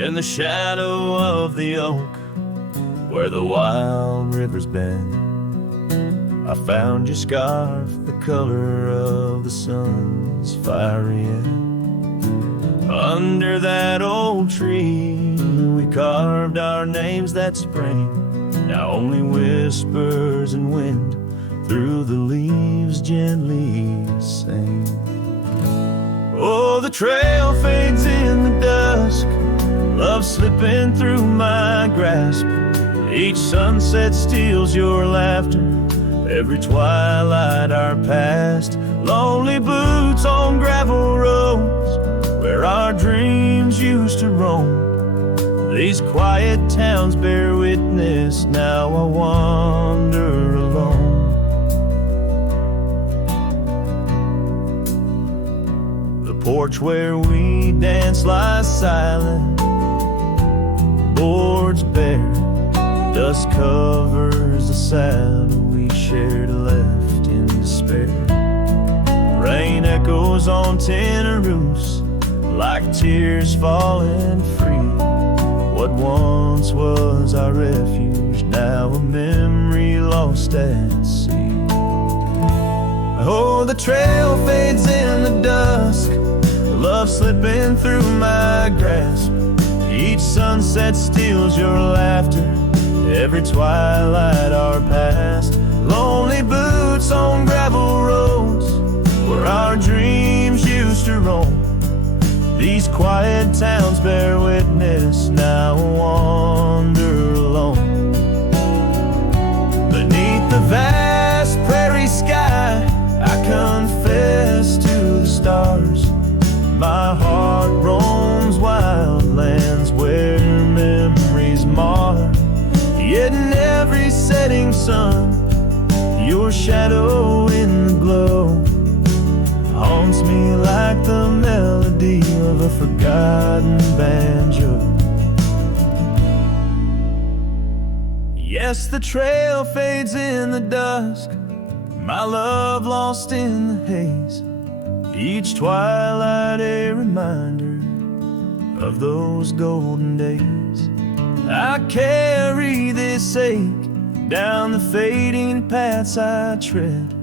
In the shadow of the oak, where the wild rivers bend, I found your scarf, the color of the sun's fiery end. Under that old tree, we carved our names that spring. Now only whispers and wind through the leaves gently sing. Oh, the trail fades in the dusk, love slipping through my grasp. Each sunset steals your laughter, every twilight our past. Lonely boots on gravel roads, where our dreams used to roam. These quiet towns bear witness, now I wander alone. The porch where we dance lies silent, boards bare, dust covers the saddle we shared, left in despair. Rain echoes on tin roofs like tears falling free. What once was our refuge, now a memory lost at sea. Oh, the trail fades in the dusk, love slipping through my grasp. Each sunset steals your laughter, every twilight our past. Lonely boots on gravel roads, where our dreams used to roam. These quiet towns bear witness, now I wander alone. Beneath the vast prairie sky, I confess to the stars. My heart roams wild lands where memories mar. Yet in every setting sun, your shadow in the glow haunts me like the melody of a forgotten banjo. Yes, the trail fades in the dusk, my love lost in the haze. Each twilight a reminder of those golden days. I carry this ache down the fading paths I tread.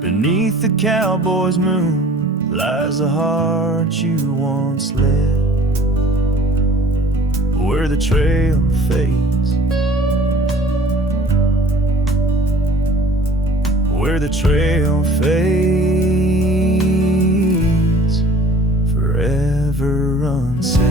Beneath the cowboy's moon lies the heart you once led. Where the trail fades, where the trail fades, forever unsaid.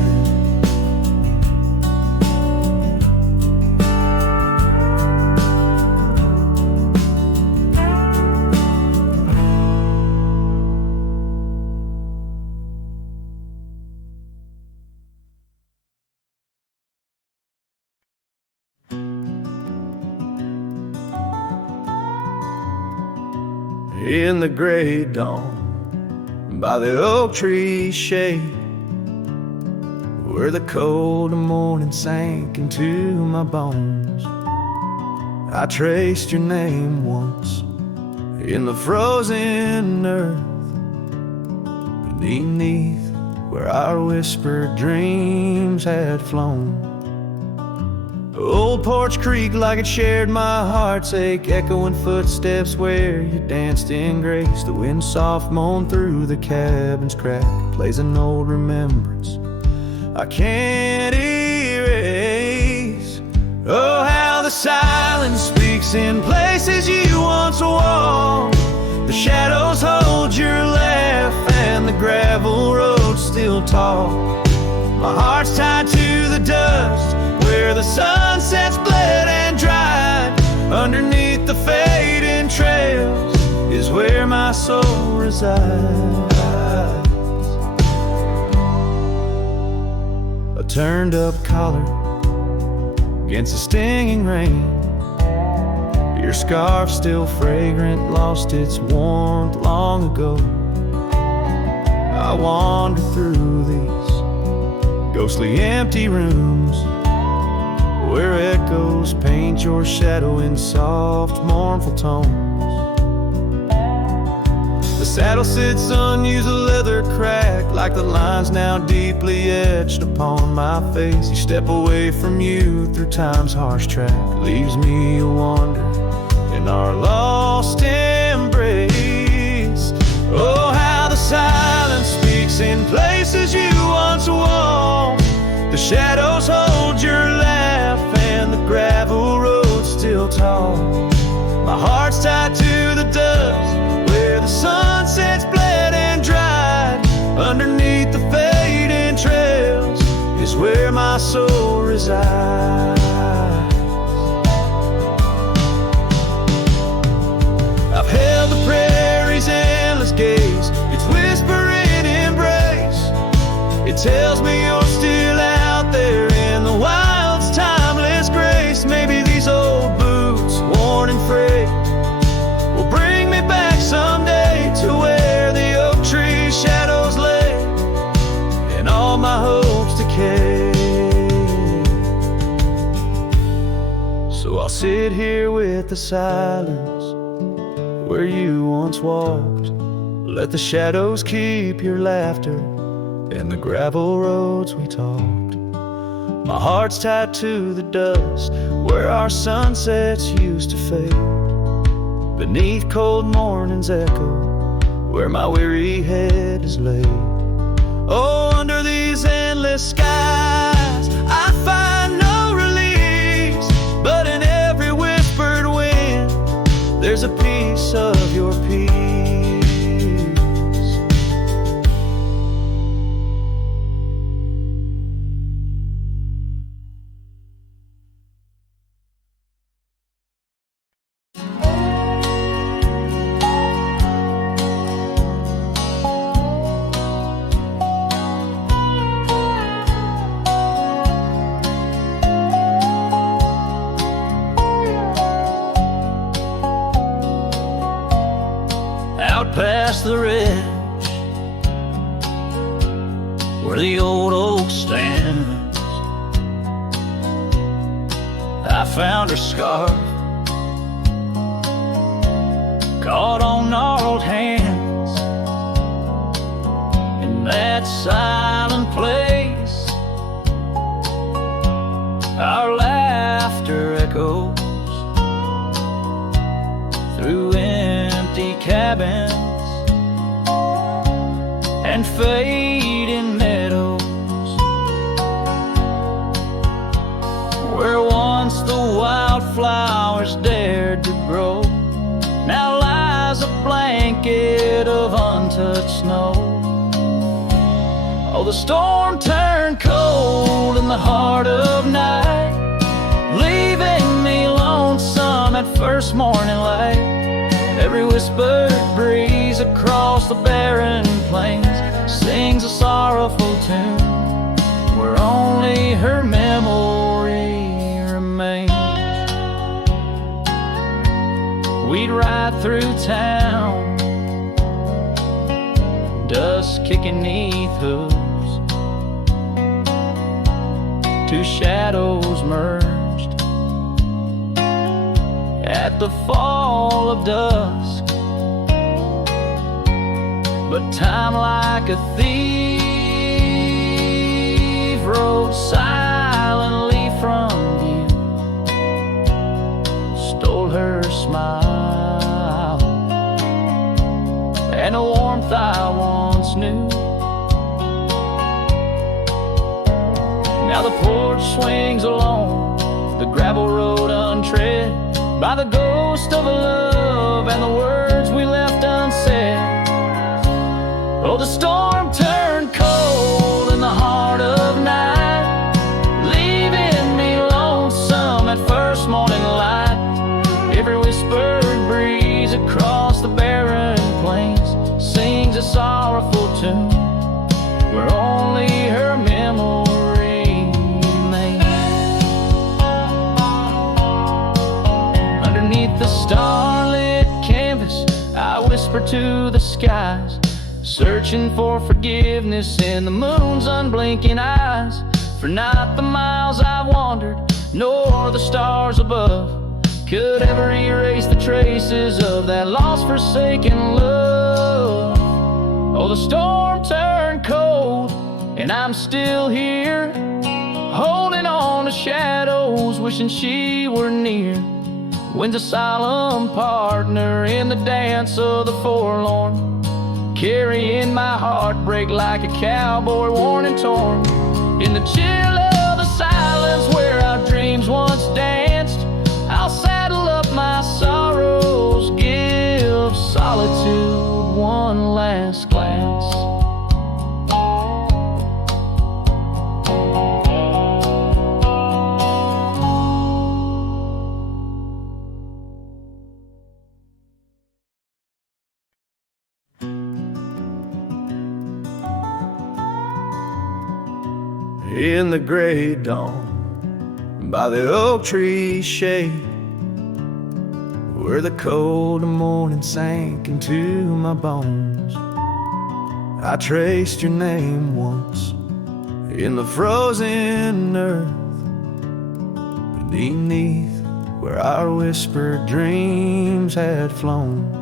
In the gray dawn, by the oak tree shade, where the cold morning sank into my bones, I traced your name once in the frozen earth, beneath where our whispered dreams had flown. Old Porch Creek like it shared my heart's ache, echoing footsteps where you danced in grace. The wind soft moaned through the cabin's crack, plays an old remembrance I can't erase. Oh, how the silence speaks in places you once walked. The shadows hold your laugh and the gravel roads still talk. My heart's tied to the dust where the sunsets bled and dried. Underneath the fading trails is where my soul resides. A turned up collar against the stinging rain, your scarf still fragrant, lost its warmth long ago. I wander through these ghostly empty rooms where echoes paint your shadow in soft, mournful tones. The The saddle sits unused, the leather cracked, like the lines now deeply etched upon my face. Each step away from you through time's harsh track leaves me a wander in our lost embrace. Oh, how the silence speaks in places you once walked. The shadows hold your laugh and the gravel road still tall. My heart's tied to the dust where the sunsets bled and dried. Underneath the fading trails is where my soul resides. I've held the prairie's endless gaze, its whispering embrace. It tells me you're still out there in the wild's timeless grace. Maybe these old boots, worn and frayed, will bring me back someday to where the oak tree shadows lay and all my hopes decay. So I'll sit here with the silence where you once walked. Let the shadows keep your laughter and the gravel roads we talked. My heart's tied to the dust where our sunsets used to fade. Beneath cold morning's echo where my weary head is laid. Oh, under these endless skies I find no release, but in every whispered wind there's a piece of your peace. Past the ridge where the old oak stands, I found her scarf caught on gnarled hands. In that silent place our laughter echoes through empty cabins and fading meadows, where once the wildflowers dared to grow, now lies a blanket of untouched snow. Oh, the storm turned cold in the heart of night, leaving me lonesome at first morning light. Every whispered breeze across the barren plains sings a sorrowful tune where only her memory remains. We'd ride through town, dust kicking 'neath hooves, two shadows merged at the fall of dusk. But time like a thief rode silently from view, stole her smile and a warmth I once knew. Now the porch swings alone, the gravel road untread by the ghost of a love and the words we left unsaid. Oh, the storm turned cold in the heart of night, leaving me lonesome at first morning light. Every whispered breeze across the barren plains sings a sorrowful tune where only her memory remains. Underneath the starlit canvas I whisper to the skies, searching for forgiveness in the moon's unblinking eyes. For not the miles I've wandered, nor the stars above could ever erase the traces of that lost, forsaken love. and I'm still here, holding on to shadows, wishing she were near. Wind's a solemn partner in the dance of the forlorn, carrying my heartbreak like a cowboy worn and torn. In the chill of the silence where our dreams once danced, I'll saddle up my sorrows, give solitude one last glance. In the gray dawn, by the oak tree shade, where the cold morning sank into my bones, I traced your name once in the frozen earth, beneath where our whispered dreams had flown.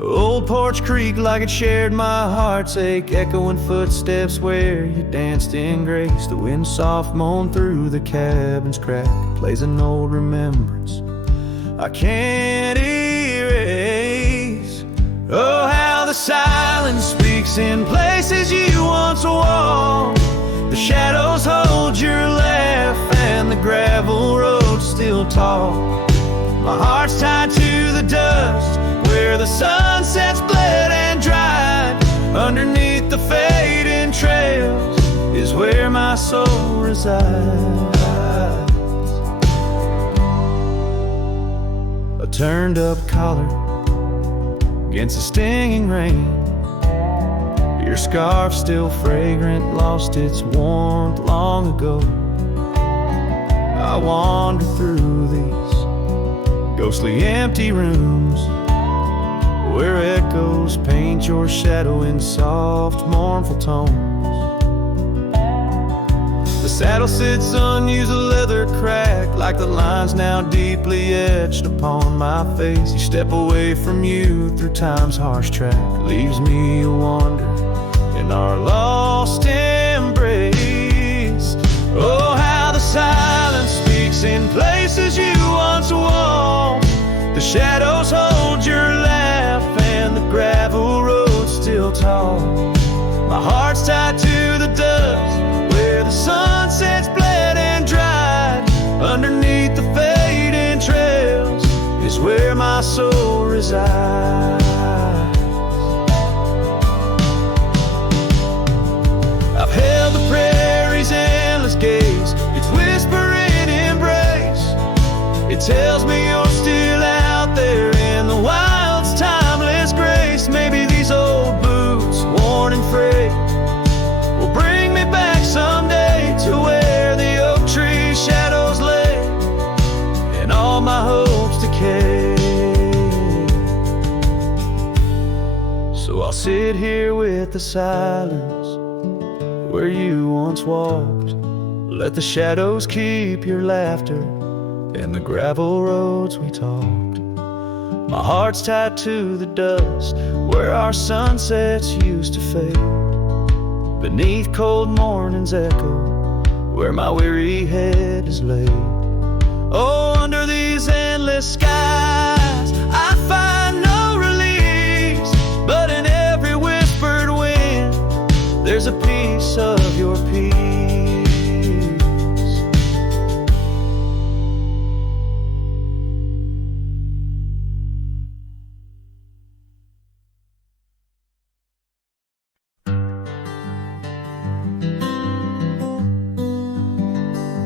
Old porch creak like it shared my heart's ache, echoing footsteps where you danced in grace. The wind soft moaned through the cabin's crack, plays an old remembrance I can't erase. Oh, how the silence speaks in places you once walked. The shadows hold your laugh and the gravel road still talk. My heart's tied to the dust where the sunsets bled and dried. Underneath the fading trails is where my soul resides. A turned up collar against the stinging rain, your scarf still fragrant, lost its warmth long ago. I wander through these ghostly empty rooms where echoes paint your shadow in soft, mournful tones. The saddle sits unused, the leather cracked, like the lines now deeply etched upon my face. You step away from you through time's harsh track, leaves me a wander in our lost embrace. Oh, how the silence speaks in places you once walked. The shadows hold your laugh and the gravel road still tall. My heart's tied to the dust where the sunsets bled and dried. Underneath the fading trails is where my soul resides. I've held the prairie's endless gaze, its whispering embrace. It tells me you're still out there in the wild's timeless grace. Maybe these old boots, worn and frayed, will bring me back someday to where the oak tree shadows lay and all my hopes decay. So I'll sit here with the silence where you once walked. Let the shadows keep your laughter and the gravel roads we talked. My heart's tied to the dust where our sunsets used to fade. Beneath cold morning's echo where my weary head is laid. Oh, under these endless skies I find no release, but in every whispered wind there's a piece of your peace.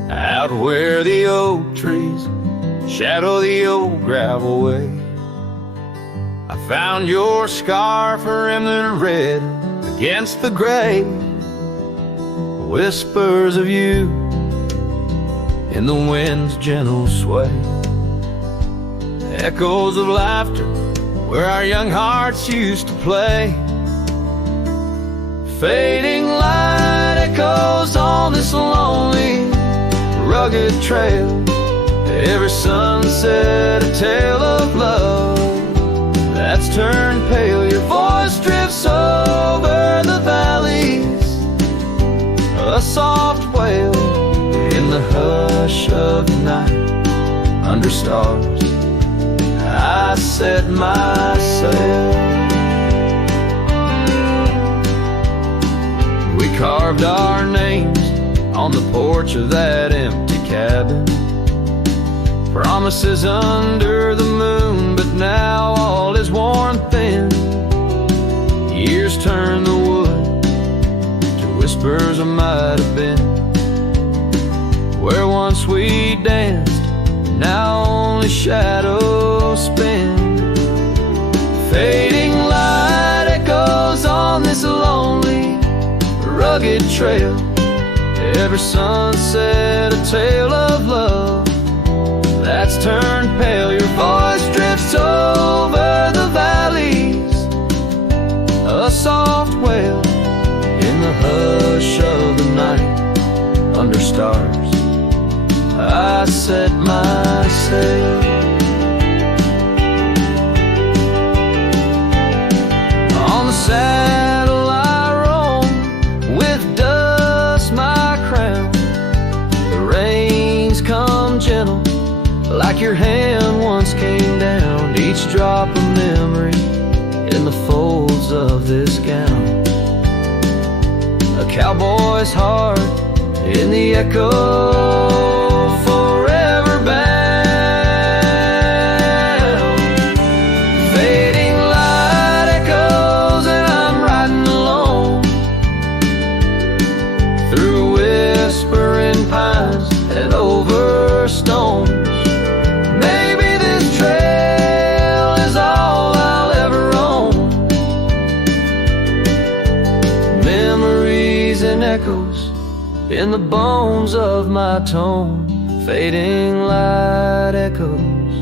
Out where the oak trees shadow the old gravel way, I found your scarf remnant red against the gray. Whispers of you in the wind's gentle sway, echoes of laughter where our young hearts used to play. Fading light echoes on this lonely, rugged trail. Every sunset a tale of love that's turned pale. Your voice drifts over the valleys under stars, I set my sail. We carved our names on the porch of that empty cabin. Promises under the moon, but now all is worn thin. Years turn the wood to whispers of might have been. Where once we danced, now only shadows spin. Fading light echoes on this lonely, rugged trail. Every sunset a tale of love that's turned pale. Your voice drifts over the valleys, a soft wail in the hush of the night. Under stars, I set my sail. On the saddle I roam, with dust my crown. The reins come gentle, like your hand once came down. Each drop of memory in the folds of this gown. A cowboy's heart in the echo, forever bound. Fading light echoes and I'm riding alone through whispering pines and over stones. Maybe this trail is all I'll ever own. Memories and echoes in the bones of my tone. Fading light echoes,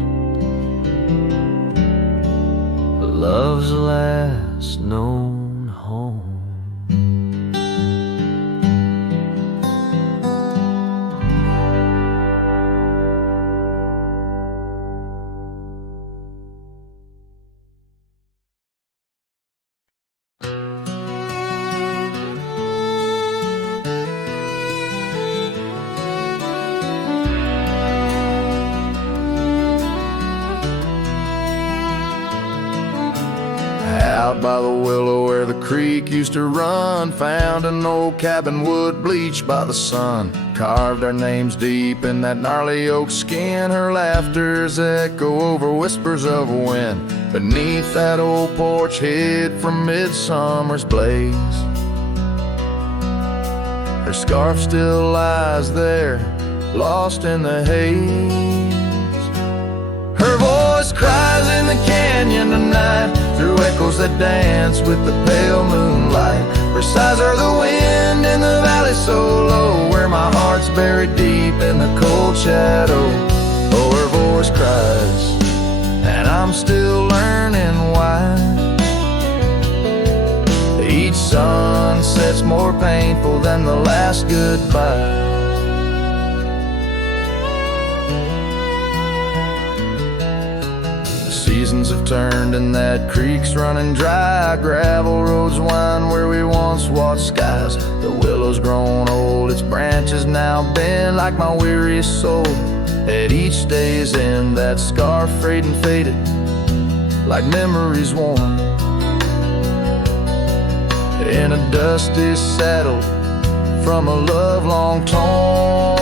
love's last known home. Out by the willow where the creek used to run, found an old cabin wood bleached by the sun. Carved our names deep in that gnarly oak skin. Her laughter's echo over whispers of wind. Beneath that old porch hid from midsummer's blaze. Her scarf still lies there, lost in the haze. Her voice cries in the canyon tonight, through echoes that dance with the pale moonlight. Her sighs are the wind in the valley so low, where my heart's buried deep in the cold shadow. Oh, her voice cries, and I'm still learning why. Each sunset's more painful than the last goodbye. Seasons have turned and that creek's running dry. Gravel roads wind where we once watched skies. The willow's grown old, its branches now bend like my weary soul. At each day's end, that scar frayed and faded like memories worn. In a dusty saddle from a love long torn.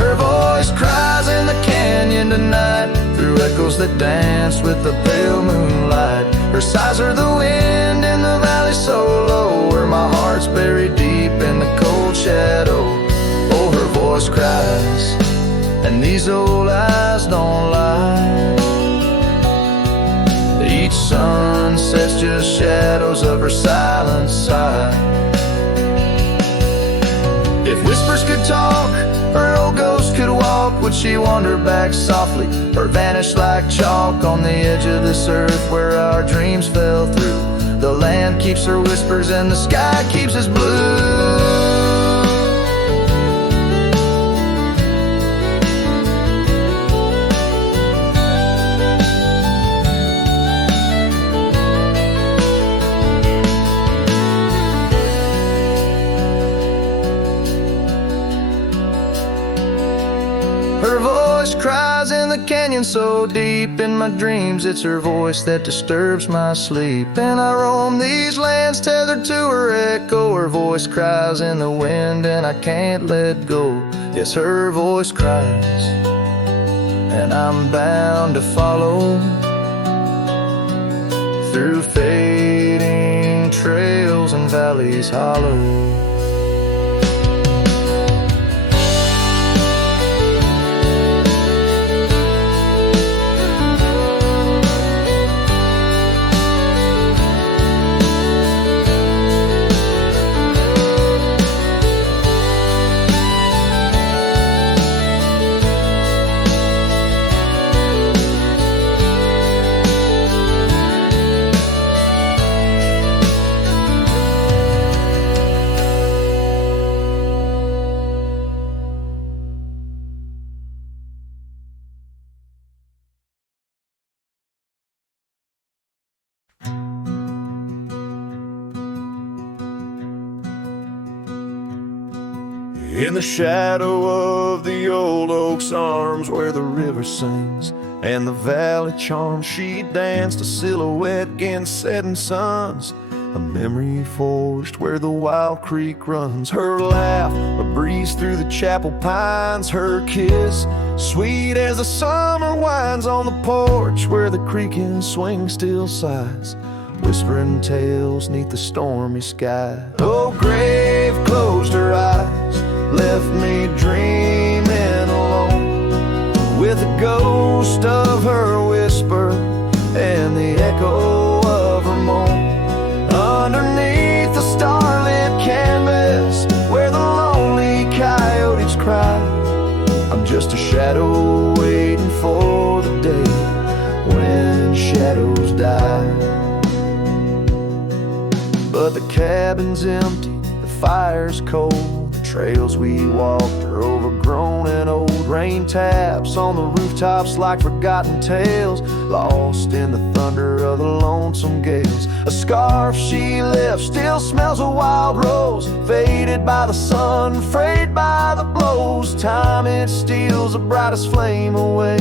Her voice cries in the canyon tonight, through echoes that dance with the pale moonlight. Her sighs are the wind in the valley so low, where my heart's buried deep in the cold shadow. Oh, her voice cries, and these old eyes don't lie. Each sunset's just shadows of her silent sigh. If whispers could talk, her old ghost could walk, would she wander back softly, or vanish like chalk on the edge of this earth where our dreams fell through? The land keeps her whispers and the sky keeps us blue. canyon so deep in my dreams, it's her voice that disturbs my sleep. And I roam these lands tethered to her echo. Her voice cries in the wind and I can't let go. Yes, her voice cries, and I'm bound to follow through fading trails and valleys hollow. In the shadow of the old oak's arms, where the river sings and the valley charms, she danced a silhouette against setting suns, a memory forged where the wild creek runs. Her laugh, a breeze through the chapel pines, her kiss, sweet as the summer winds on the porch where the creaking swing still sighs, whispering tales neath the stormy sky. Oh, grave closed her eyes, left me dreaming alone, with the ghost of her whisper and the echo of her moan. Underneath the starlit canvas where the lonely coyotes cry, I'm just a shadow waiting for the day when shadows die. But the cabin's empty, the fire's cold, the trails we walked are overgrown and old. Rain taps on the rooftops like forgotten tales, lost in the thunder of the lonesome gales. A scarf she left still smells of wild rose, faded by the sun, frayed by the blows. Time, it steals the brightest flame away,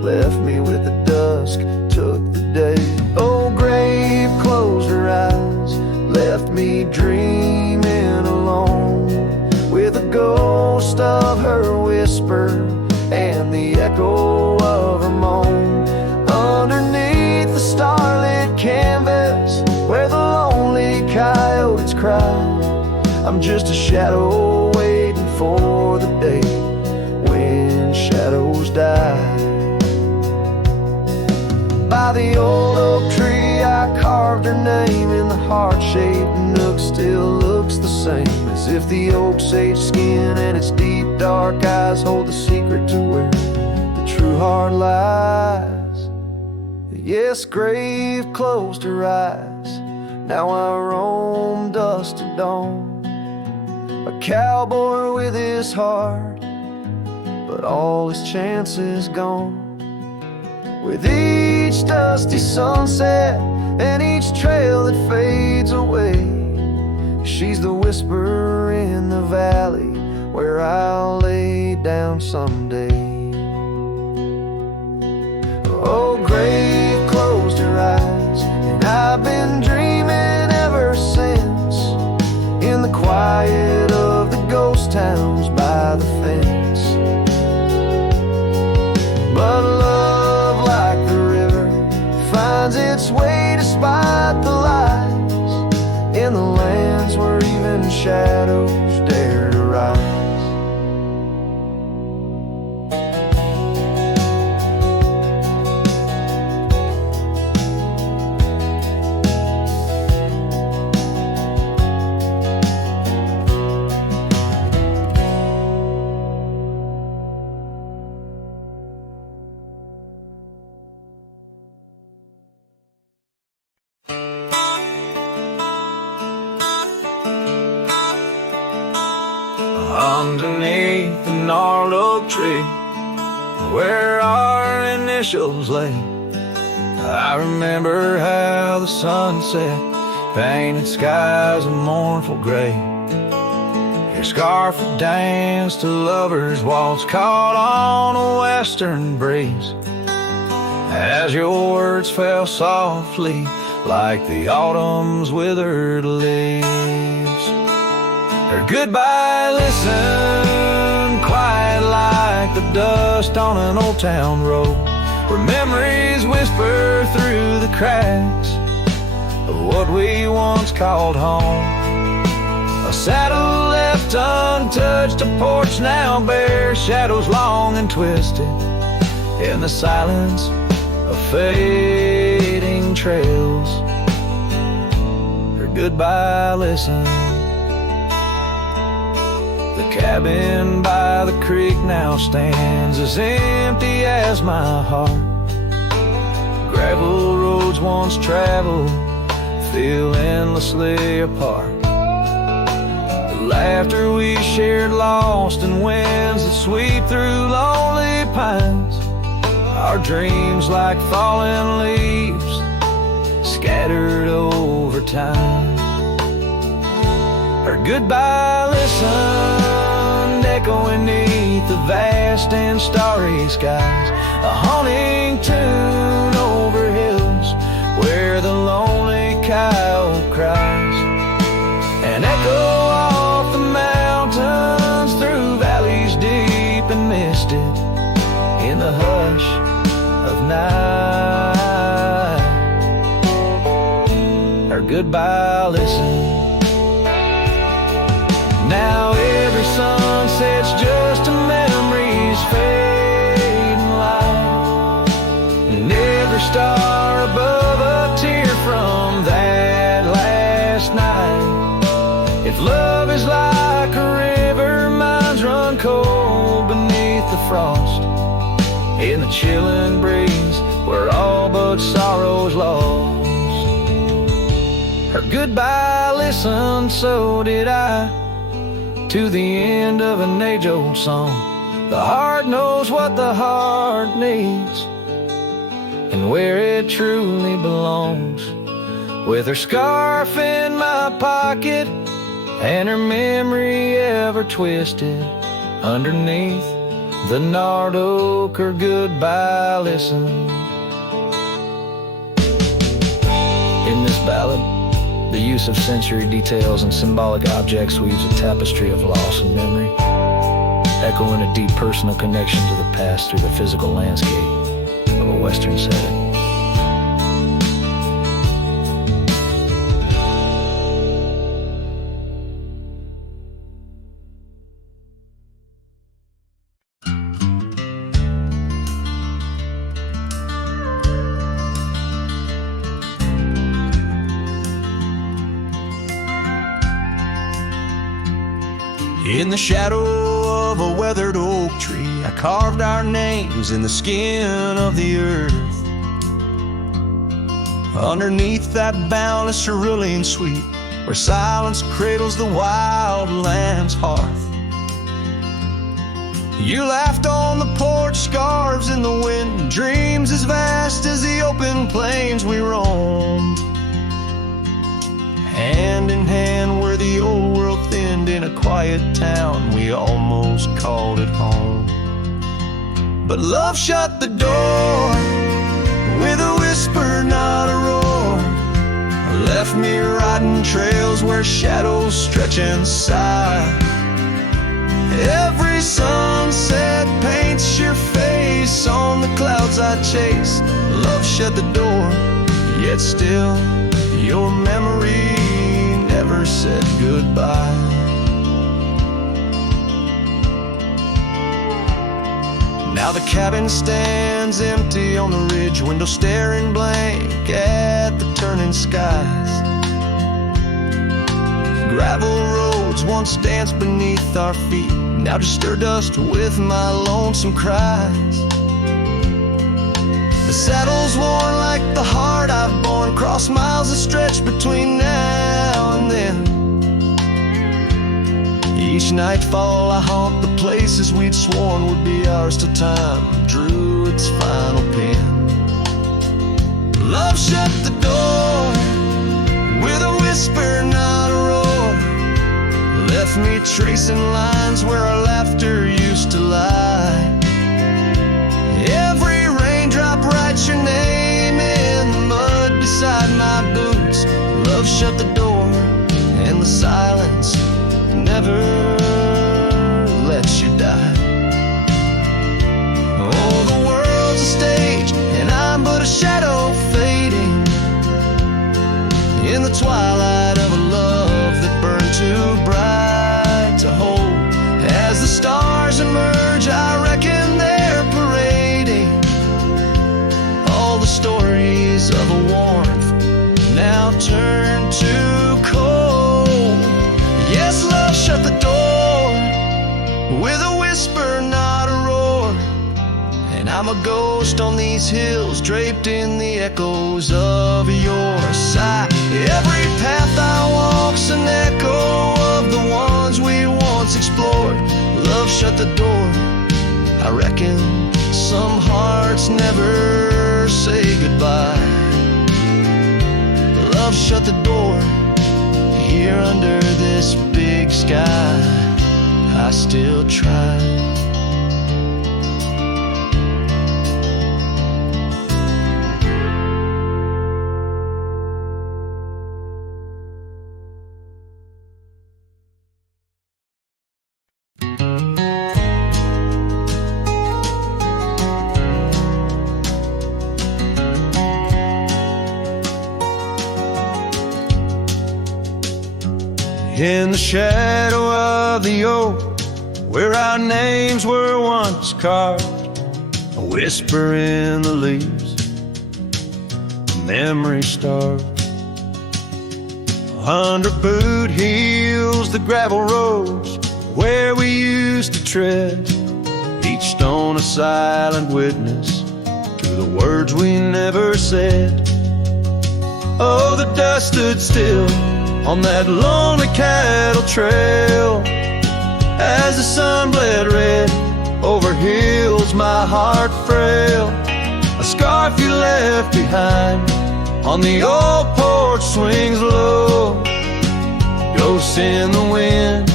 left me with the dusk, took the day. Oh, grave closed her eyes, left me dreaming alone, with the ghost of her whisper and the echo of her moan. Underneath the starlit canvas where the lonely coyotes cry, I'm just a shadow waiting for the day when shadows die. By the old oak tree I carved her name in the heart-shaped nook, still looks the same, as if the oak's aged skin and its deep dark eyes hold the secret to where the true heart lies. Yes, grave closed her eyes, now I roam dusk to dawn, a cowboy with his heart, but all his chances gone. With each dusty sunset and each trail that fades away, she's the whisper in the valley where I'll lay down someday. Oh, grave closed her eyes, and I've been dreaming ever since, in the quiet of the ghost towns by the fence. But love, like the river, finds its way despite the lies, in the lands where even shadows dare to rise. Underneath the gnarled oak tree where our initials lay, I remember how the sunset painted skies a mournful gray. Your scarf danced to lovers' waltz caught on a western breeze, as your words fell softly like the autumn's withered leaves. Her goodbye listened quiet like the dust on an old town road, where memories whisper through the cracks of what we once called home. A saddle left untouched, a porch now bare, shadows long and twisted in the silence of fading trails. Her goodbye listened. The cabin by the creek now stands as empty as my heart. Gravel roads once traveled feel endlessly apart. The laughter we shared lost in winds that sweep through lonely pines. Our dreams like fallen leaves scattered over time. Her goodbye listened, echoing beneath the vast and starry skies. A haunting tune over hills where the lonely coyote cries. An echo off the mountains through valleys deep and misted in the hush of night. Her goodbye listen. Now every sunset's just a memory's fading light, and every star above a tear from that last night. If love is like a river, mine's run cold beneath the frost, in the chilling breeze where all but sorrow's lost. Her goodbye listened, so did I, to the end of an age-old song. The heart knows what the heart needs and where it truly belongs. With her scarf in my pocket and her memory ever twisted underneath the gnarled oak, her goodbye listen. In this ballad, the use of sensory details and symbolic objects weaves a tapestry of loss and memory, echoing a deep personal connection to the past through the physical landscape of a Western setting. In the shadow of a weathered oak tree, I carved our names in the skin of the earth. Underneath that boundless cerulean sweet, where silence cradles the wild land's hearth. You laughed on the porch, scarves in the wind, dreams as vast as the open plains we roamed. Hand in hand where the old world thinned, in a quiet town we almost called it home. But love shut the door with a whisper, not a roar. Left me riding trails where shadows stretch and sigh. Every sunset paints your face on the clouds I chase. Love shut the door, yet still your memory never said goodbye. Now the cabin stands empty on the ridge, window staring blank at the turning skies. Gravel roads once danced beneath our feet, now just stir dust with my lonesome cries. The saddle's worn like the heart I've borne, cross miles of stretch between now and then. Each nightfall I haunt the places we'd sworn would be ours till time drew its final pen. Love shut the door with a whisper, not a roar. Left me tracing lines where our laughter used to lie. Every raindrop writes your name my boots. Love shut the door, and the silence never lets you die. Oh, the world's a stage, and I'm but a shadow fading in the twilight of a love that burned too bright to hold. As the stars emerge, I reckon they're parading all the stories of a warmth now turned to cold. Yes, love shut the door with a whisper, not a roar. And I'm a ghost on these hills, draped in the echoes of your sigh. Every path I walk's an echo of the ones we once explored. Love shut the door. I reckon some hearts never say goodbye. Love shut the door. Here under this big sky, I still try. In the shadow of the oak, where our names were once carved, a whisper in the leaves, a memory starved. 100 boot heels, the gravel roads where we used to tread, each stone a silent witness to the words we never said. Oh, the dust stood still on that lonely cattle trail as the sun bled red over hills my heart frail. A scarf you left behind on the old porch swings low. Ghosts in the wind,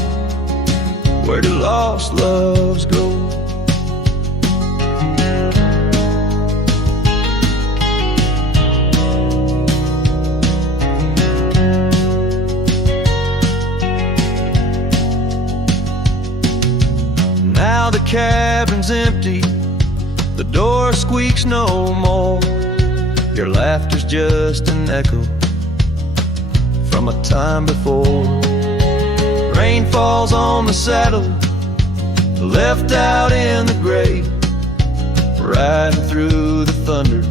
where do lost loves go? Now the cabin's empty, the door squeaks no more. Your laughter's just an echo from a time before. Rain falls on the saddle, left out in the gray, riding through the thunder,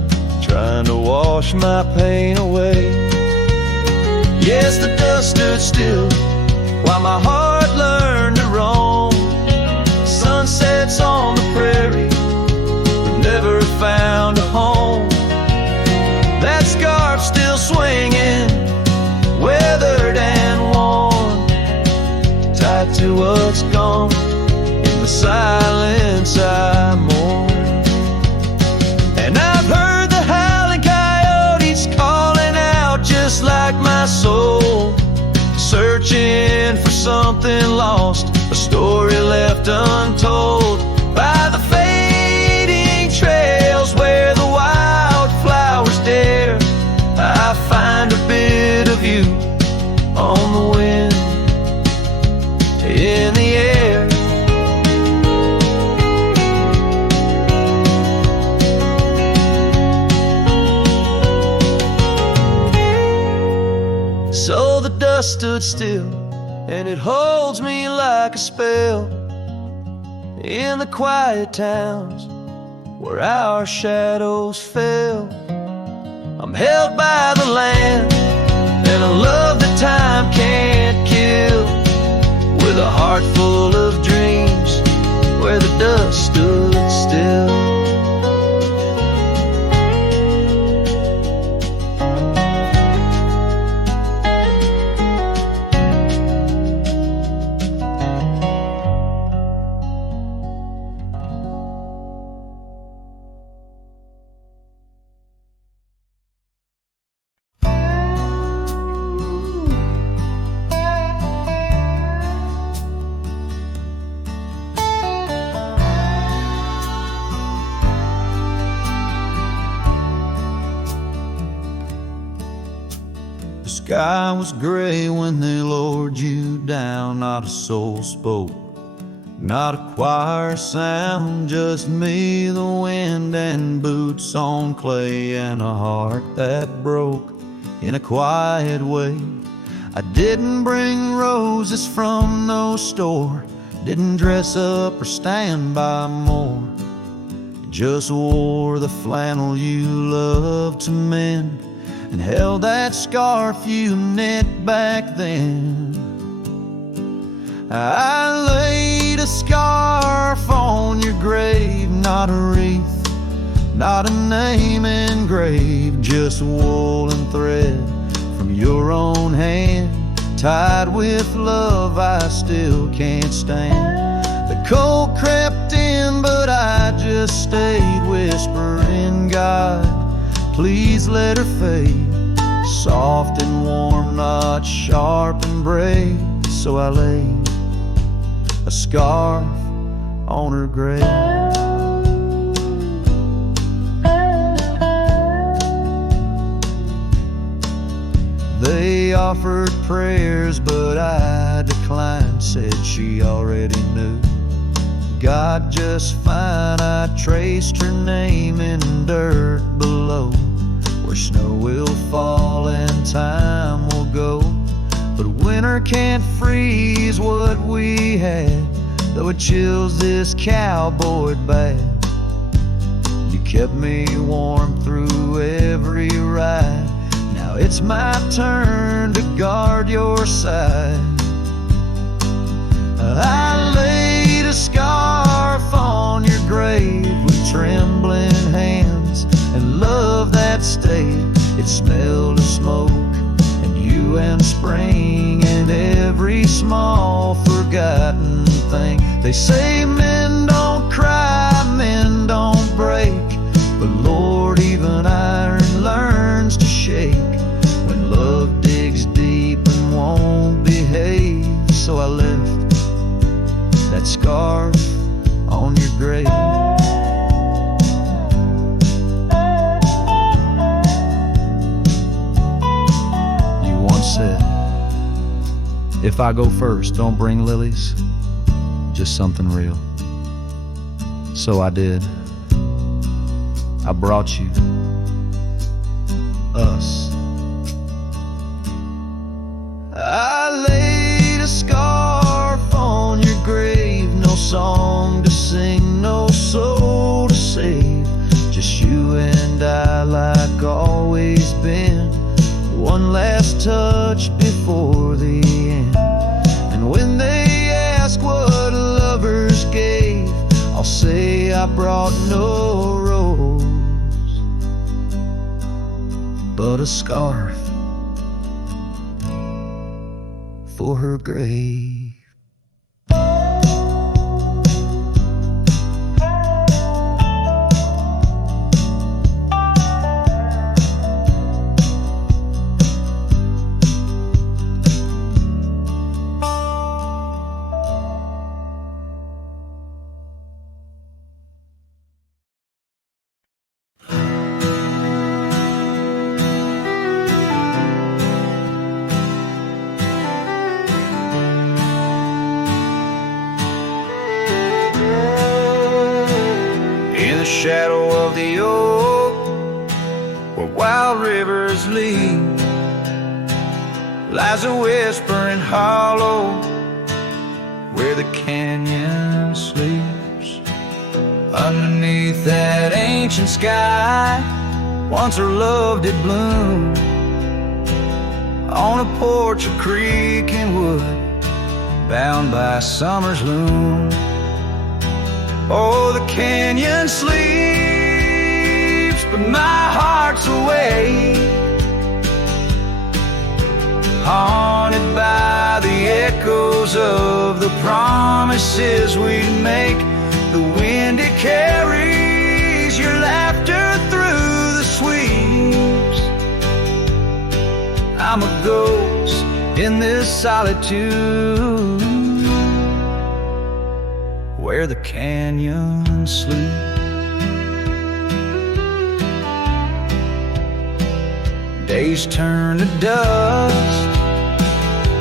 trying to wash my pain away. Yes, the dust stood still while my heart learned to roam. Sunsets on the prairie, but never found a home. That scarf still swinging, weathered and worn, tied to what's gone. In the silence I mourn. And I've heard the howling coyotes calling out just like my soul, searching for something lost, a story left untold by the fading trails where the wildflowers dare. I find a bit of you on the wind, in the air. So the dust stood still, and it holds me like a spell in the quiet towns where our shadows fell. I'm held by the land and a love that time can't kill, with a heart full of dreams where the dust stood still. The sky was gray when they lowered you down. Not a soul spoke, not a choir sound, just me, the wind, and boots on clay, and a heart that broke in a quiet way. I didn't bring roses from no store, didn't dress up or stand by more, just wore the flannel you loved to mend, and held that scarf you knit back then. I laid a scarf on your grave, not a wreath, not a name engraved, just wool and thread from your own hand, tied with love I still can't stand. The cold crept in, but I just stayed, whispering, God, please let her fade. Soft and warm, not sharp and brave. So I laid a scarf on her grave. They offered prayers, but I declined, said she already knew God just fine. I traced her name in dirt below, where snow will fall and time will go. But winter can't freeze what we had, though it chills this cowboy bad. You kept me warm through every ride. Now it's my turn to guard your side. I laid a scarf on your grave with trembling hands and love that stayed. It smelled of smoke and you and spring and every small forgotten thing. They say men don't cry, men don't break, but Lord, even iron learns to shake when love digs deep and won't behave. So I left that scarf on your grave. You once said, if I go first, don't bring lilies, just something real. So I did. I brought you us. I laid a scarf on your grave, no song to sing, no soul to save, just you and I like always been. One last touch before the end. And when they ask what lovers gave, I'll say I brought no rose, but a scarf for her grave. Shadow of the oak, where wild rivers lead, lies a whispering hollow, where the canyon sleeps. Underneath that ancient sky, once her love did bloom, on a porch of creek and wood, bound by summer's loom. Oh, the canyon sleeps, but my heart's awake, haunted by the echoes of the promises we'd make. The wind, it carries your laughter through the sweeps. I'm a ghost in this solitude, where the canyon sleeps. Days turn to dust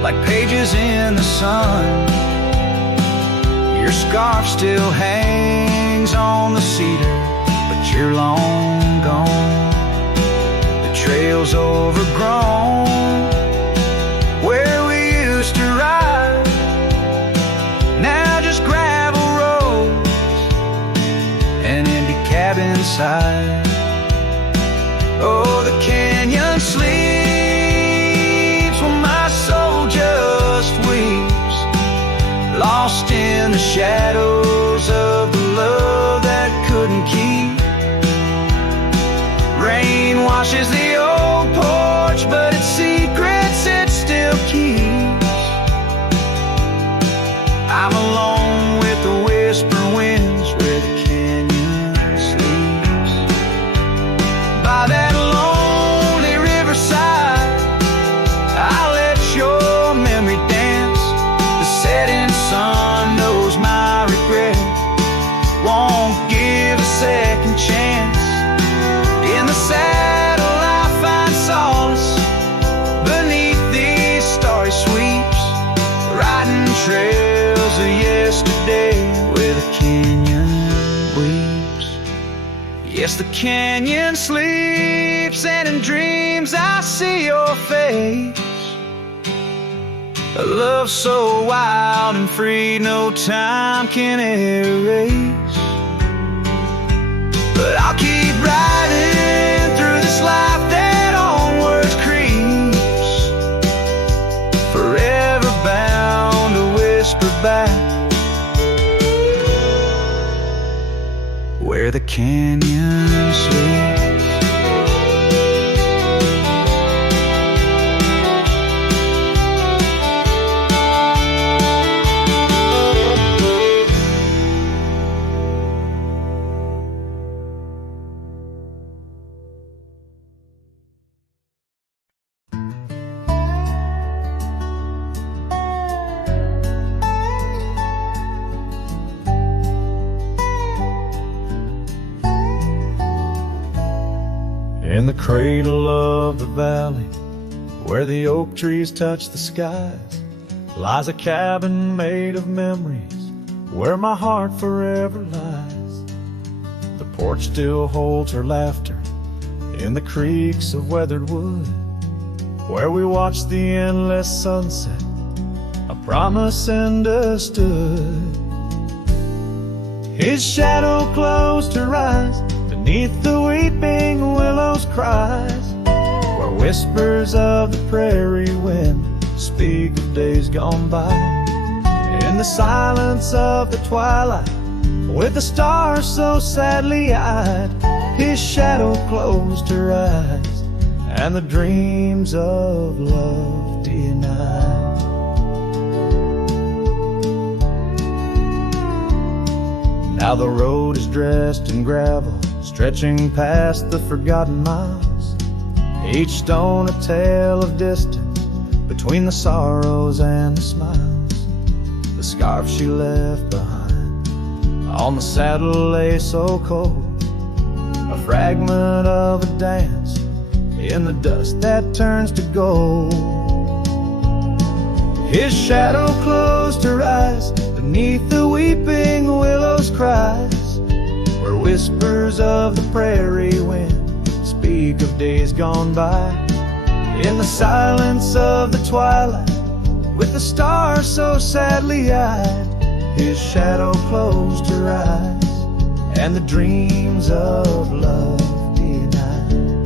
like pages in the sun. Your scarf still hangs on the cedar, but you're long gone. The trail's overgrown where we used to ride. Now just gravel roads and empty cabin side. Oh, the canyon sleeps when my soul just weeps, lost in the shadows of the love that couldn't keep. Rain washes the old porch, but its secrets it still keeps. I'm alone with the whisper winds where the canyon sleeps. By that lonely riverside, I'll let your memory dance. The setting sun knows my regret, won't give a second chance. In the saddle I find solace beneath these starry sweeps, riding trails of yesterday where the canyon weeps. Yes, the canyon sleeps, and in dreams I see your face. A love so wild and free no time can erase. But I'll keep riding through this life that onwards creeps, forever bound to whisper back where the canyon sleeps. In the cradle of the valley, where the oak trees touch the skies, lies a cabin made of memories, where my heart forever lies. The porch still holds her laughter in the creaks of weathered wood, where we watched the endless sunset, a promise understood. His shadow closed her eyes beneath the weeping willows' cries, where whispers of the prairie wind speak of days gone by. In the silence of the twilight, with the stars so sadly eyed, his shadow closed her eyes, and the dreams of love denied. Now the road is dressed in gravel, stretching past the forgotten miles, each stone a tale of distance between the sorrows and the smiles. The scarf she left behind on the saddle lay so cold, a fragment of a dance in the dust that turns to gold. His shadow closed her eyes beneath the weeping willow's cries, where whispers of the prairie wind speak of days gone by. In the silence of the twilight, with the stars so sadly eyed, his shadow closed her eyes, and the dreams of love denied.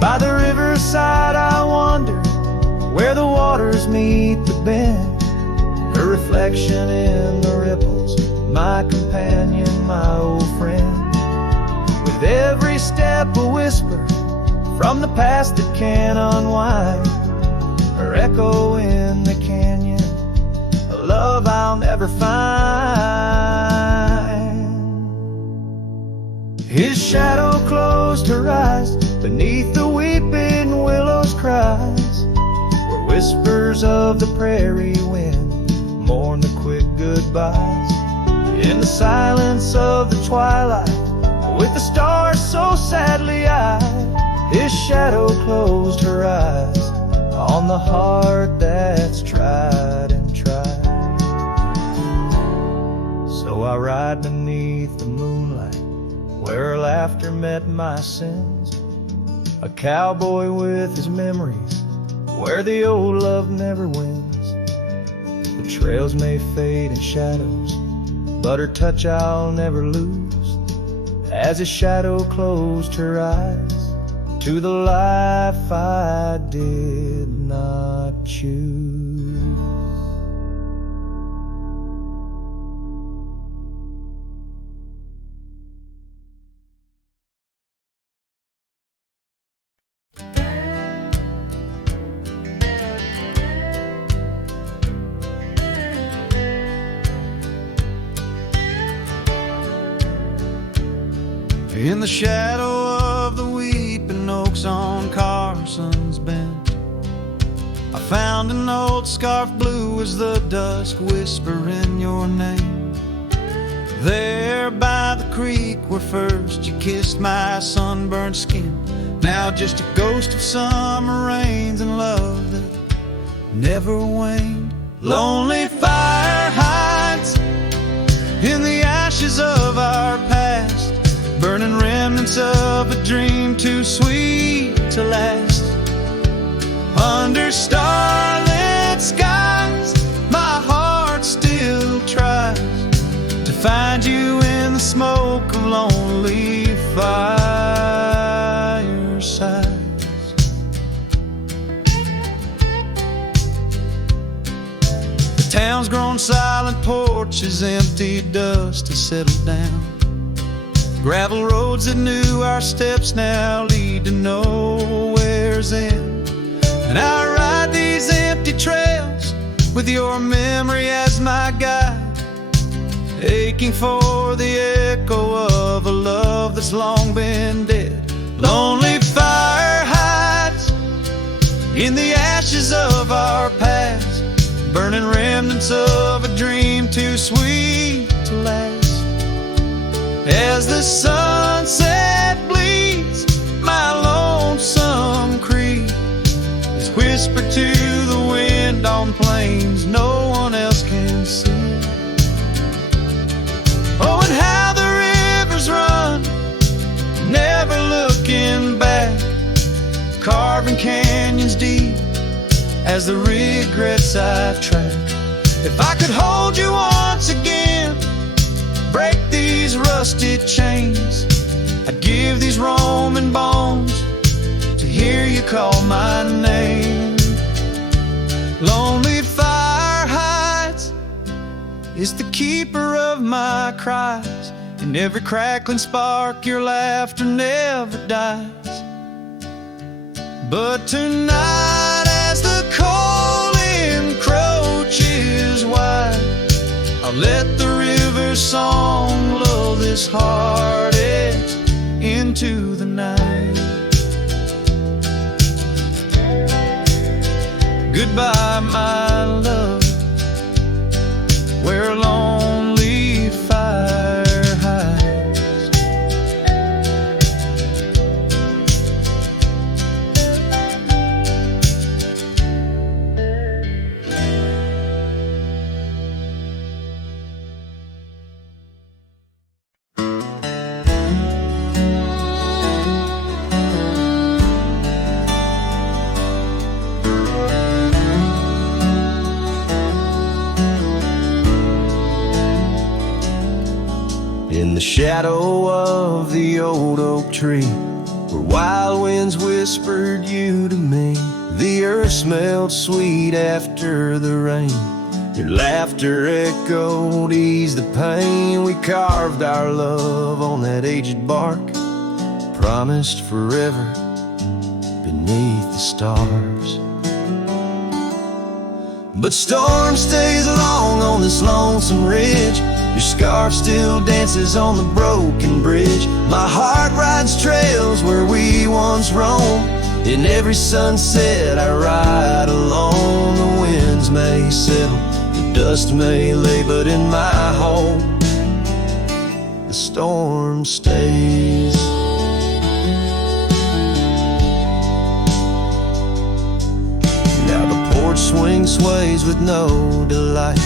By the riverside I wander, where the waters meet the bend, her reflection in the ripples, my companion, my old friend. With every step a whisper from the past that can unwind, her echo in the canyon, a love I'll never find. His shadow closed her eyes beneath the weeping willow's cries, where whispers of the prairie wind mourn the quick goodbyes. In the silence of the twilight, with the stars so sadly eyed, His shadow closed her eyes on the heart that's tried and tried. So I ride beneath the moonlight where her laughter met my sins, a cowboy with his memories where the old love never wins. The trails may fade in shadows, but her touch I'll never lose, as his shadow closed her eyes to the life I did not choose. In the shadow of the weeping oaks on Carson's Bend, I found an old scarf blue as the dusk whispering your name. There by the creek where first you kissed my sunburned skin, now just a ghost of summer rains and love that never waned. Lonely fire hides in the ashes of our past, burning remnants of a dream too sweet to last. Under starlit skies, my heart still tries to find you in the smoke of lonely firesides. The town's grown silent, porches empty, dust has settled down. Gravel roads that knew our steps now lead to nowhere's end. And I ride these empty trails with your memory as my guide, aching for the echo of a love that's long been dead. Lonely fire hides in the ashes of our past, burning remnants of a dream too sweet to last. As the sunset bleeds my lonesome creek, it's whispered to the wind on plains no one else can see. Oh, and how the rivers run, never looking back, carving canyons deep as the regrets I've tracked. If I could hold you once again, break these rusted chains, I'd give these Roman bones to hear you call my name. Lonely fire hides is the keeper of my cries, in every crackling spark your laughter never dies. But tonight as the cold encroaches wide, I'll let the river's song lull this heartache into the night. Goodbye, my love, where a lonely fire hides. In the shadow of the old oak tree, where wild winds whispered you to me, the earth smelled sweet after the rain. Your laughter echoed, eased the pain. We carved our love on that aged bark, promised forever beneath the stars. But storm stays long on this lonesome ridge, your scarf still dances on the broken bridge. My heart rides trails where we once roamed. In every sunset I ride alone. The winds may settle, the dust may lay, but in my home the storm stays. sways with no delight.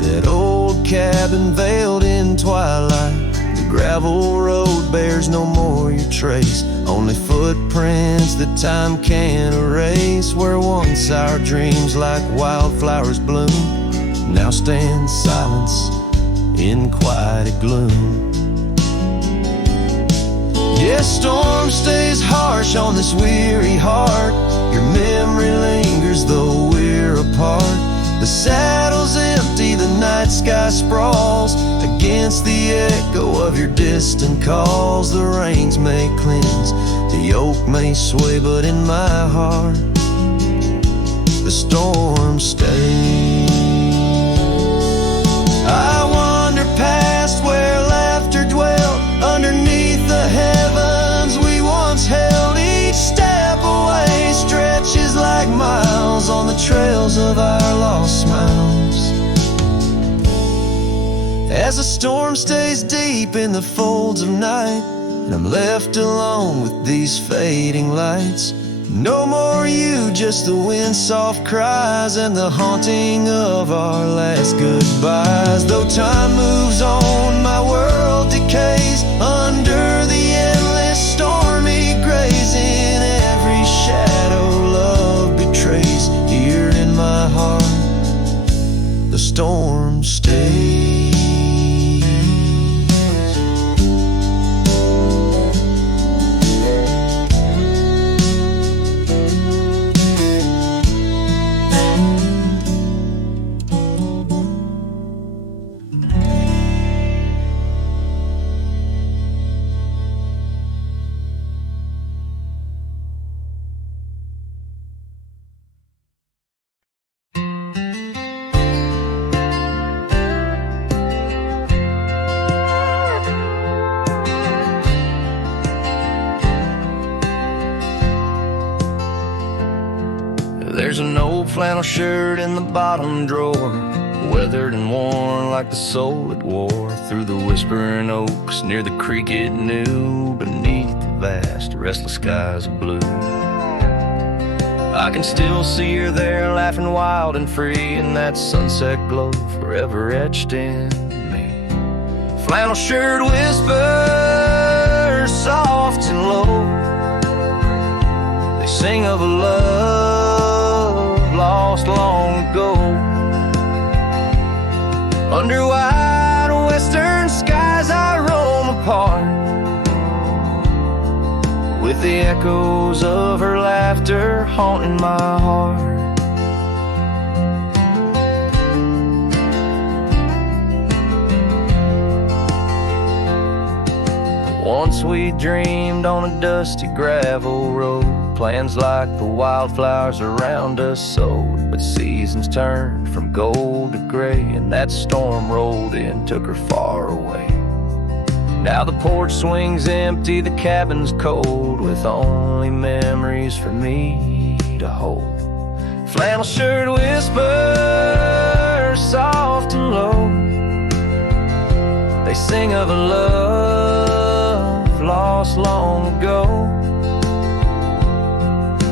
That old cabin veiled in twilight. The gravel road bears no more your trace, only footprints that time can't erase. Where once our dreams like wildflowers bloom, now stand silence in quiet gloom. Yeah, storm stays harsh on this weary heart. Your memory lingers though we're apart. The saddle's empty, the night sky sprawls against the echo of your distant calls. The rains may cleanse, the oak may sway, but in my heart the storm stays. I wander past where laughter dwelt, underneath the heavens we once held. Each step away stretches like miles on the trails of our lost smiles. As the storm stays deep in the folds of night, and I'm left alone with these fading lights. No more you, just the wind's soft cries and the haunting of our last goodbyes. Though time moves on, my world decays under the endless stormy grays. In every shadow love betrays. Here in my heart the storm stays. There's an old flannel shirt in the bottom drawer, weathered and worn like the soul it wore. Through the whispering oaks near the creek it knew, beneath the vast restless skies of blue. I can still see her there, laughing wild and free, in that sunset glow forever etched in me. Flannel shirt whispers soft and low, they sing of a love lost long ago. Under wide western skies I roam apart, with the echoes of her laughter haunting my heart. Once we dreamed on a dusty gravel road, plans like the wildflowers around us sowed. But seasons turned from gold to gray, and that storm rolled in, took her far away. Now the porch swings empty, the cabin's cold, with only memories for me to hold. Flannel shirt whispers soft and low, they sing of a love lost long ago.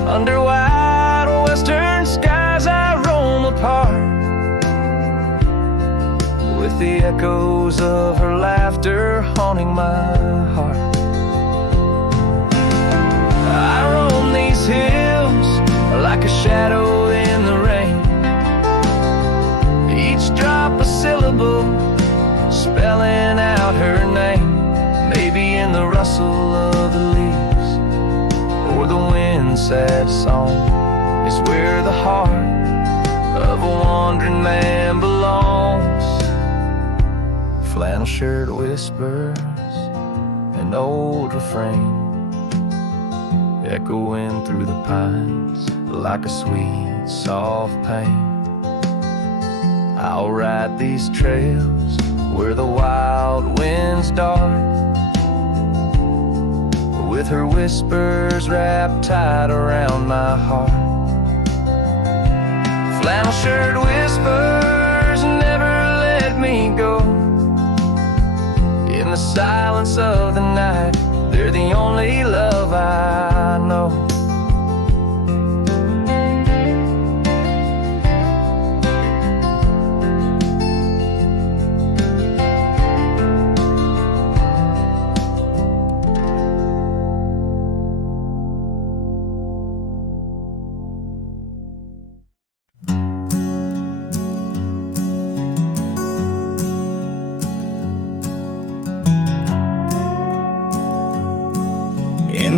Under wide western skies I roam apart, with the echoes of her laughter haunting my heart. I roam these hills like a shadow in the rain, each drop a syllable spelling out her name. Maybe in the rustle of the leaves or the wind's sad song is where the heart of a wandering man belongs. Flannel shirt whispers, an old refrain, echoing through the pines like a sweet, soft pain. I'll ride these trails where the wild winds dart, with her whispers wrapped tight around my heart. Flannel shirt whispers never let me go. In the silence of the night, they're the only love I know.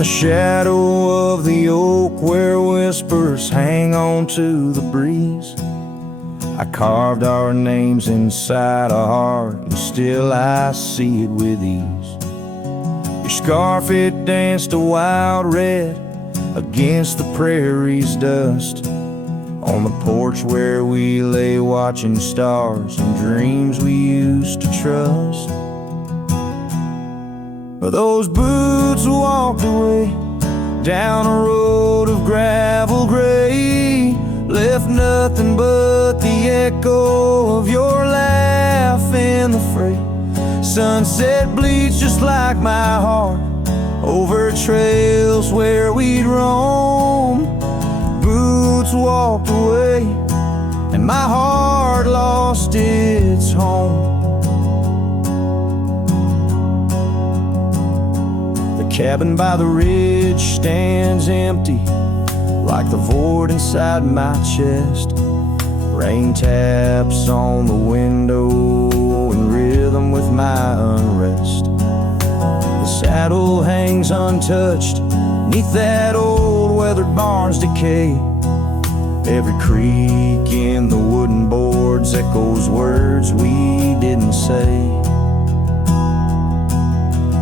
the shadow of the oak where whispers hang on to the breeze, I carved our names inside a heart, and still I see it with ease. Your scarf, it danced a wild red against the prairie's dust, on the porch where we lay watching stars and dreams we used to trust. Those boots walked away down a road of gravel gray, left nothing but the echo of your laugh in the freight. Sunset bleeds just like my heart over trails where we'd roam. Boots walked away and my heart lost its home. The cabin by the ridge stands empty, like the void inside my chest. Rain taps on the window in rhythm with my unrest. The saddle hangs untouched neath that old weathered barn's decay. Every creak in the wooden boards echoes words we didn't say.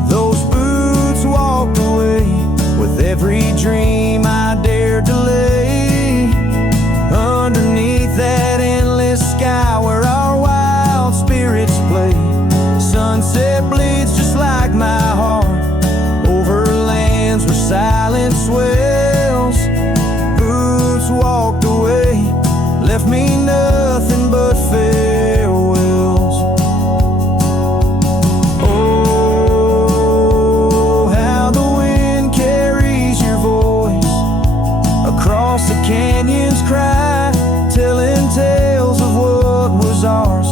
Those boots walked away with every dream I dared to lay underneath that endless sky where our wild spirits play. Sunset bleeds just like my heart over lands where silence swells. Boots walked away, left me nothing but farewells. Oh, how the wind carries your voice across the canyon's cry, telling tales of what was ours.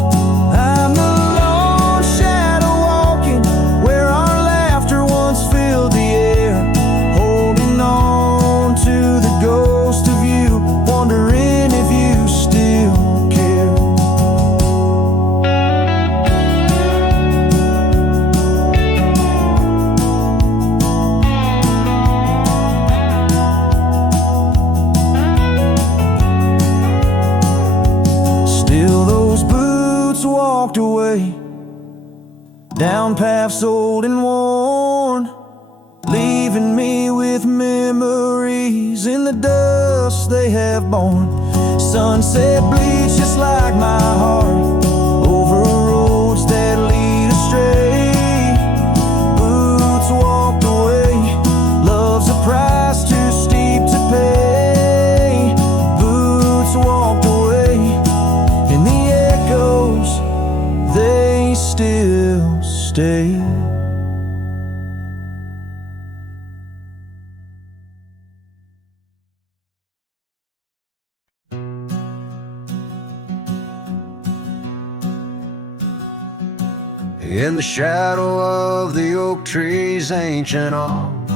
I'm the lone shadow walking where our laughter once filled the air, holding on to the ghost of you, wondering if you still care. Still those boots walked away down paths old and worn, leaving me with memories in the dust they have borne. Sunset bleeds just like my heart over roads that lead astray. Boots walked away, love's a price too steep to pay. Boots walked away, and the echoes, they still stay. In the shadow of the oak tree's ancient arms,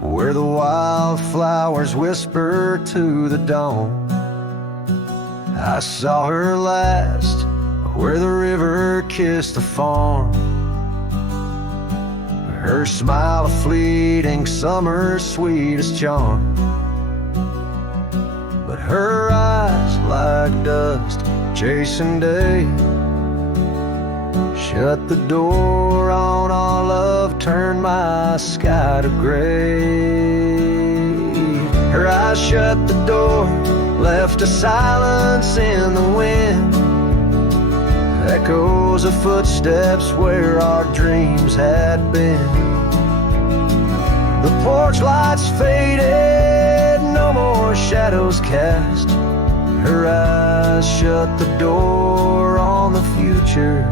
where the wildflowers whisper to the dawn, I saw her last where the river kissed the farm. Her smile a fleeting summer's sweetest charm, but her eyes like dust chasing day shut the door on our love, turned my sky to gray. Her eyes shut the door, left a silence in the wind, echoes of footsteps where our dreams had been. The porch lights faded, no more shadows cast. Her eyes shut the door on the future,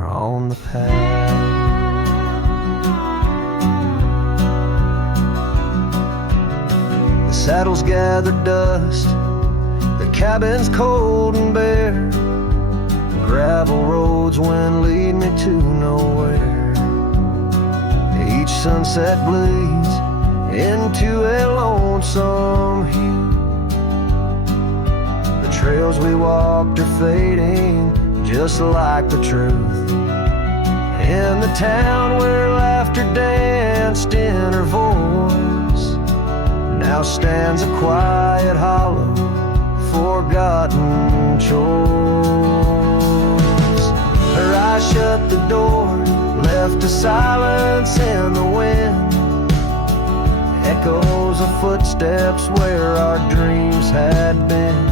on the past. The saddles gathered dust, the cabin's cold and bare, gravel roads went lead me to nowhere. Each sunset bleeds into a lonesome hue. The trails we walked are fading just like the truth in the town where laughter danced in her voice, now stands a quiet, hollow, forgotten choice. Her eyes shut the door, left a silence in the wind, echoes of footsteps where our dreams had been.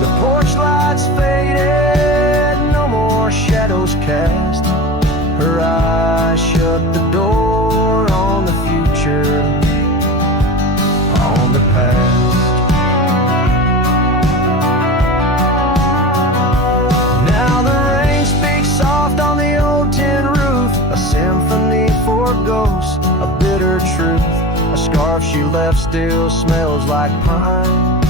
The porch lights faded, no more shadows cast. Her eyes shut the door on the future, on the past. Now the rain speaks soft on the old tin roof, a symphony for ghosts, a bitter truth. A scarf she left still smells like pine,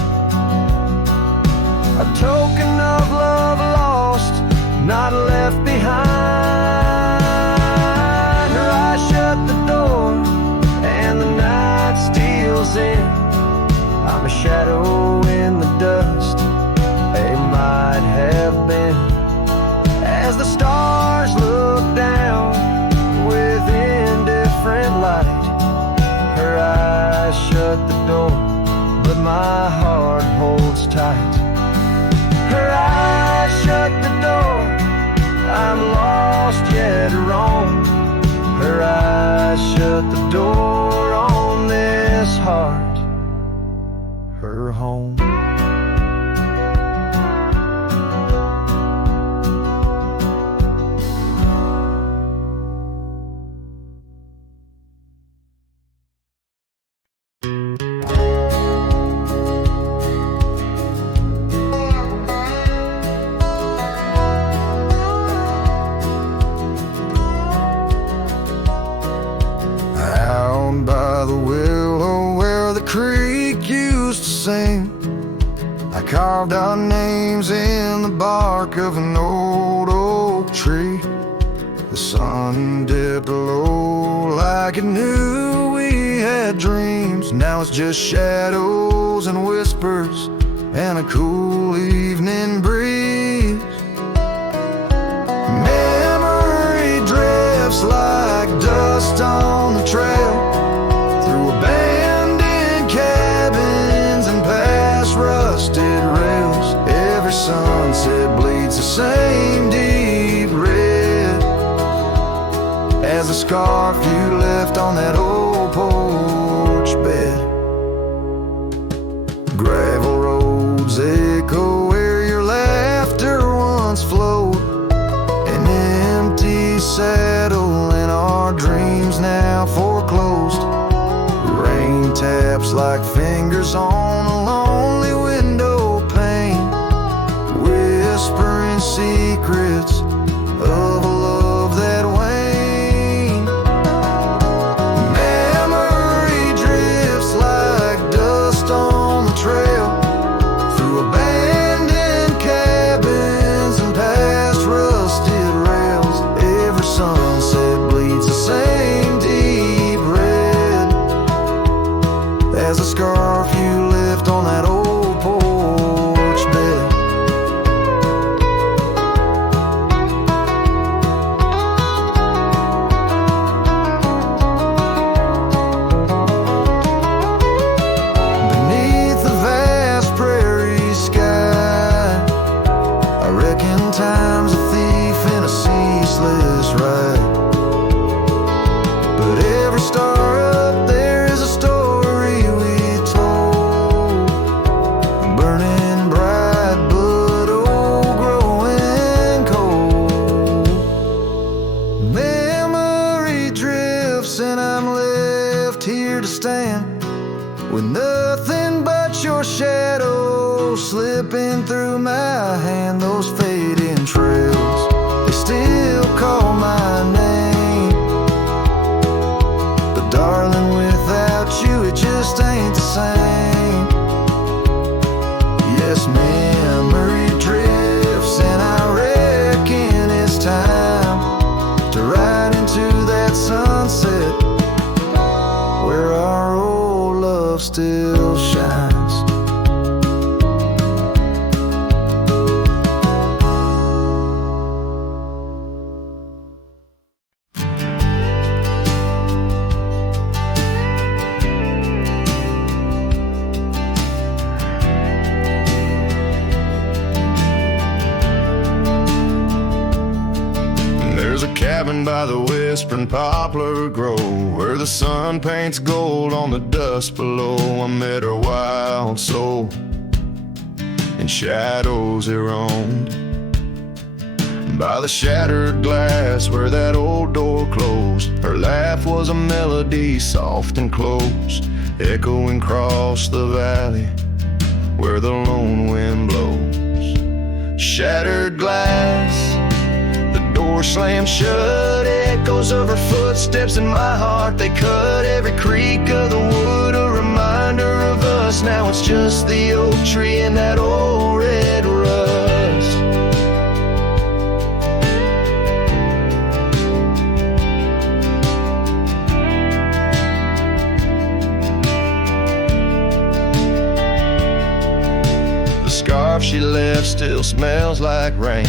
a token of love lost, not left behind. Her eyes shut the door and the night steals in. I'm a shadow in the dust, they might have been. As the stars look down with indifferent light, her eyes shut the door, but my heart holds tight. Her eyes shut the door, I'm lost yet wrong. Her eyes shut the door on this heart, her home. I carved our names in the bark of an old oak tree. The sun dipped low like it knew we had dreams. Now it's just shadows and whispers and a cool evening breeze. Memory drifts like dust on the trail, through abandoned cabins and past rusted rails. Every sunset bleeds the same deep red as the scarf you left on that old porch bed. Gravel roads echo where your laughter once flowed, an empty saddle in our dreams now foreclosed. Rain taps like fingers on a lonely window pane, whispering secrets of a love that waned. Memory drifts like dust on the trail, through abandoned cabins and past rusted rails. Every sunset bleeds the same deep red as the scarf you left on that old porch bed. Beneath the vast prairie sky, I reckon time's a thief in a ceaseless ride. But every star up there is a story we told, burning bright but old, growing cold. Memory drifts and I'm left here to stand with nothing but your shadow slipping through my hand. Those fading trails, they still call my name, but darling, without you it just ain't the same. Yes, memory drifts and I reckon it's time to ride into that sunset where our old love still shines. cabin by the whispering poplar grove, where the sun paints gold on the dust below. I met her wild soul, in shadows it roamed. By the shattered glass where that old door closed, her laugh was a melody soft and close, echoing across the valley where the lone wind blows. Shattered glass, the door slammed shut, echoes of her footsteps in my heart. They cut every creak of the wood, a reminder of us. Now it's just the oak tree and that old red rust. The scarf she left still smells like rain,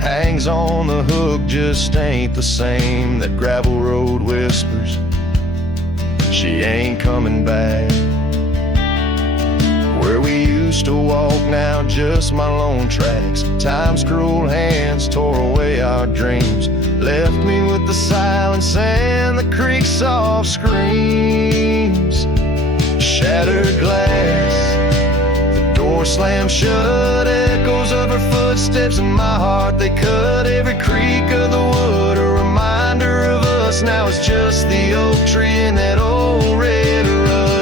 hangs on the hook, just ain't the same. That gravel road whispers, she ain't coming back. Where we used to walk, now just my lone tracks. Time's cruel hands tore away our dreams, left me with the silence and the creek's soft screams. Shattered glass, the door slammed shut, echoes of her footsteps in my heart. They cut every creak of the wood, a reminder of us. Now it's just the oak tree and that old red rust.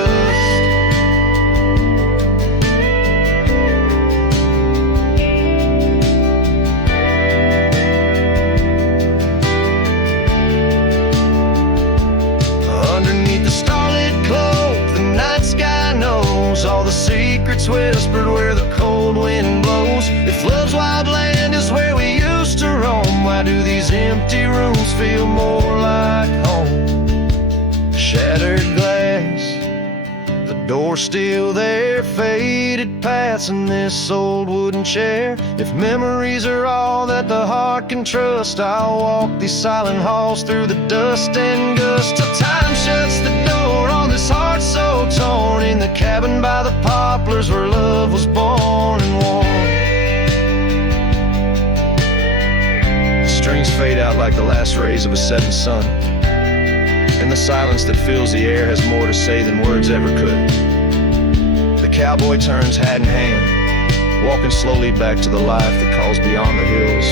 Underneath the starlit cloak, the night sky knows all the secrets whispered where the cold wind blows. If love's wild land is where we used to roam, why do these empty rooms feel more like home? Shattered glass, the door still there, faded paths in this old wooden chair. If memories are all that the heart can trust, I'll walk these silent halls through the dust and gust till time shuts the door on this heart so torn. In the cabin by the poplars where love was born and worn. Strings fade out like the last rays of a setting sun, and the silence that fills the air has more to say than words ever could. The cowboy turns hat in hand, walking slowly back to the life that calls beyond the hills.